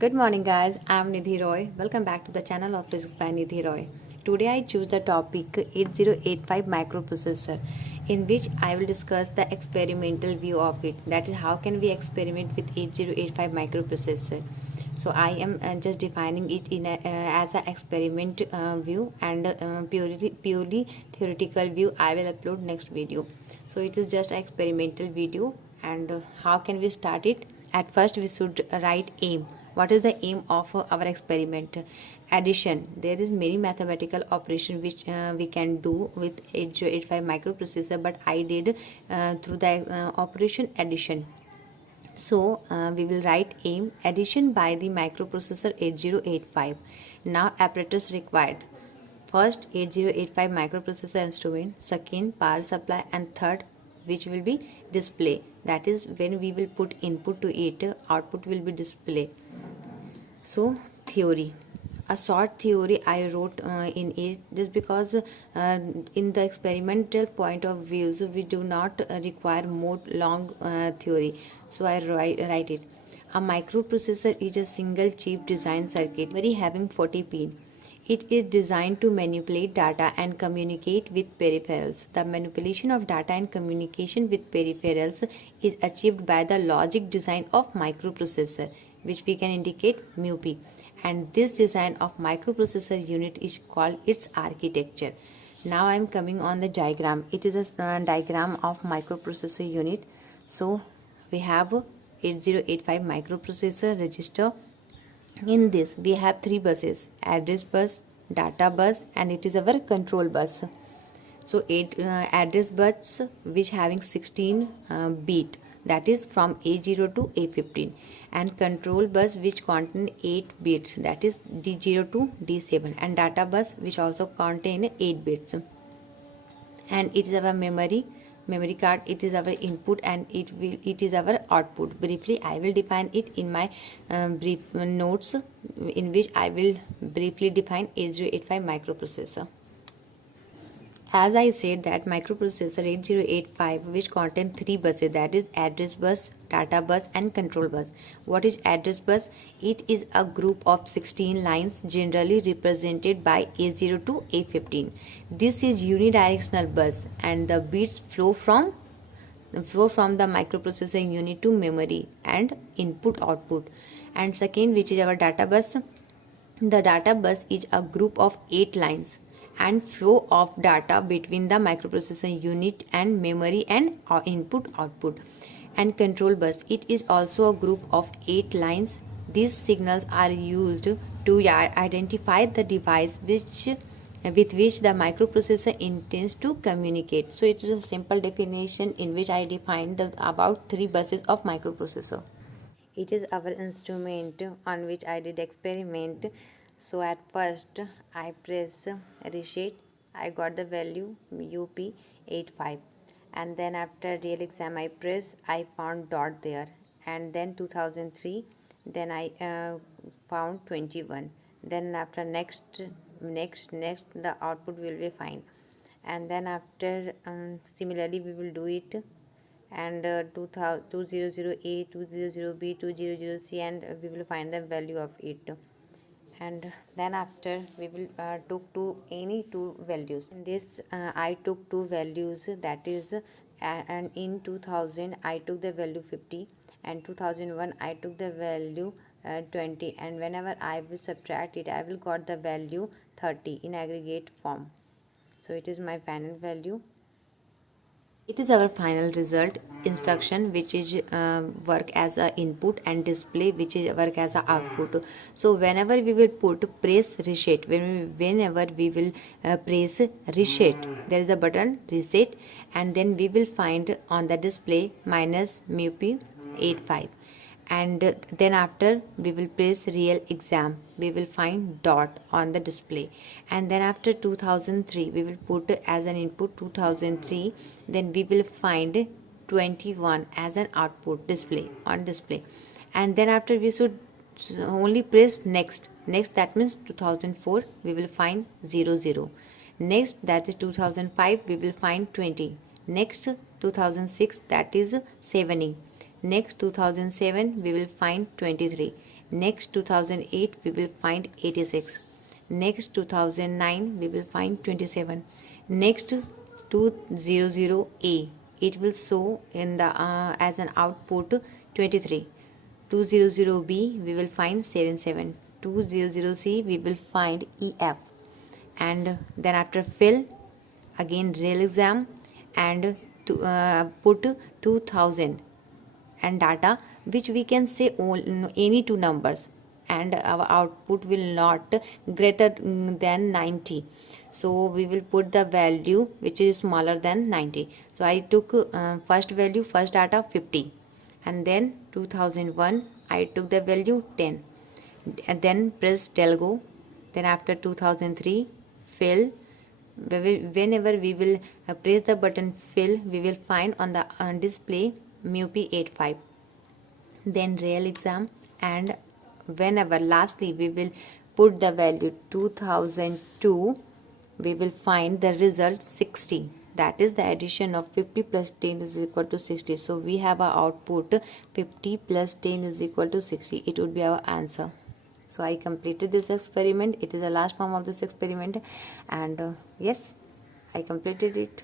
Good morning guys, I am Nidhi Roy. Welcome back to the channel of Physics by Nidhi Roy. Today I choose the topic 8085 microprocessor, in which I will discuss the experimental view of it. That is, how can we experiment with 8085 microprocessor. So I am just defining it as an experiment view, and purely theoretical view I will upload next video. So it is just an experimental video. And how can we start it? At first we should write aim. What is the aim of our experiment? Addition. There is many mathematical operation which we can do with 8085 microprocessor, but I did through the operation addition. So we will write aim addition by the microprocessor 8085. Now apparatus required. First, 8085 microprocessor instrument, second power supply, and third, which will be display. That is, when we will put input to it, output will be display. So theory, a short theory I wrote in it, just because in the experimental point of views we do not require more long theory, so I write it. A microprocessor is a single chip design circuit very having 40 pin. It is designed to manipulate data and communicate with peripherals. The manipulation of data and communication with peripherals is achieved by the logic design of microprocessor, which we can indicate mu p. And this design of microprocessor unit is called its architecture. Now I am coming on the diagram. It is a diagram of microprocessor unit. So we have 8085 microprocessor register. In this we have three buses: address bus, data bus, and it is our control bus. So address bus which having 16 bit, that is from A0 to A15, and control bus which contain 8 bits, that is D0 to D7, and data bus which also contain 8 bits. And it is our memory card, it is our input, and it is our output. Briefly I will define it in my brief notes, in which I will briefly define 8085 microprocessor. As I said that microprocessor 8085 which contain three buses, that is address bus, data bus, and control bus. What is address bus? It is a group of 16 lines generally represented by A0 to A15. This is unidirectional bus, and the bits flow from the microprocessor unit to memory and input output. And second, which is our data bus. The data bus is a group of 8 lines and flow of data between the microprocessor unit and memory and input output. And control bus, it is also a group of 8 lines. These signals are used to identify the device with which the microprocessor intends to communicate. So it is a simple definition in which I defined about 3 buses of microprocessor. It is our instrument on which I did experiment. So at first I press reset, I got the value UP85, and then after real exam I press, I found dot there, and then 2003, then I found 21, then after next the output will be fine, and then after similarly we will do it, and 200A, 200B, 200C, and we will find the value of it. And then after we will took any two values. In this I took two values, that is and in 2000 I took the value 50, and 2001 I took the value 20, and whenever I will subtract it I will got the value 30 in aggregate form. So it is my final value. It is our final result. Instruction which is work as a input, and display which is work as a output. So whenever we will press reset, whenever we will press reset, there is a button reset, and then we will find on the display minus mu p 85, and then after we will press real exam, we will find dot on the display, and then after 2003 we will put as an input 2003, then we will find 21 as an output display on display, and then after we should only press next, that means 2004 we will find 00, next that is 2005 we will find 20, next 2006 that is 70, next 2007 we will find 23, Next 2008 we will find 86. Next 2009 we will find 27. Next 200A, it will show in the as an output 23. 200B we will find 77. 200C we will find EF. And then after fill, again real exam, and put 2000 and data, which we can say any two numbers, and our output will not greater than 90. So we will put the value which is smaller than 90. So I took first value, first data 50, and then 2001 I took the value 10, and then press del go. Then after 2003 fill, whenever we will press the button fill, we will find on the display MUP85. Then real exam, and whenever lastly we will put the value 2002, we will find the result 60. That is the addition of 50 plus 10 is equal to 60. So we have our output 50 plus 10 is equal to 60. It would be our answer. So I completed this experiment. It is the last form of this experiment, and yes, I completed it.